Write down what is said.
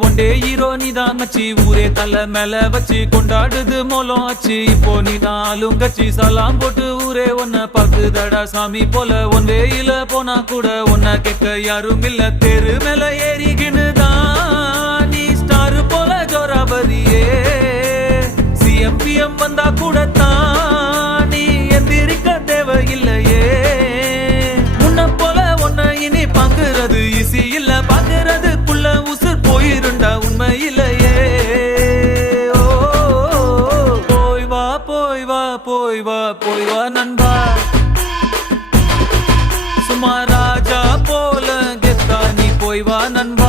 one day hero நீதான் மச்சி ஊரே தலை மேல வச்சு கொண்டாடுது மோலம் ஆச்சு இப்போ நீ நாளும் கட்சி சலாம் போட்டு ஊரே ஒன்ன பாக்குதடா சாமி போல ஒன் வேயில போனா கூட ஒன்ன கேட்க யாரும் இல்ல தெரு மேல ஏறிக்கினுதான் நீ ஸ்டார் போல ஜோராபதியே சிஎம்பிஎம் வந்தா கூட தான் நீ எந்திரிக்க தேவையில்லையே முன்ன போல ஒன்ன இனி பாக்குறது ஈஸி இல்ல பாக்குறதுக்குள்ள உசுர் போயிருண்டா உண்மையிலேயே போய் வா போய் வா போய் வா போய் வா நண்பா சும்மா ராஜா போல கெத்தா நீ போய் வா நண்பா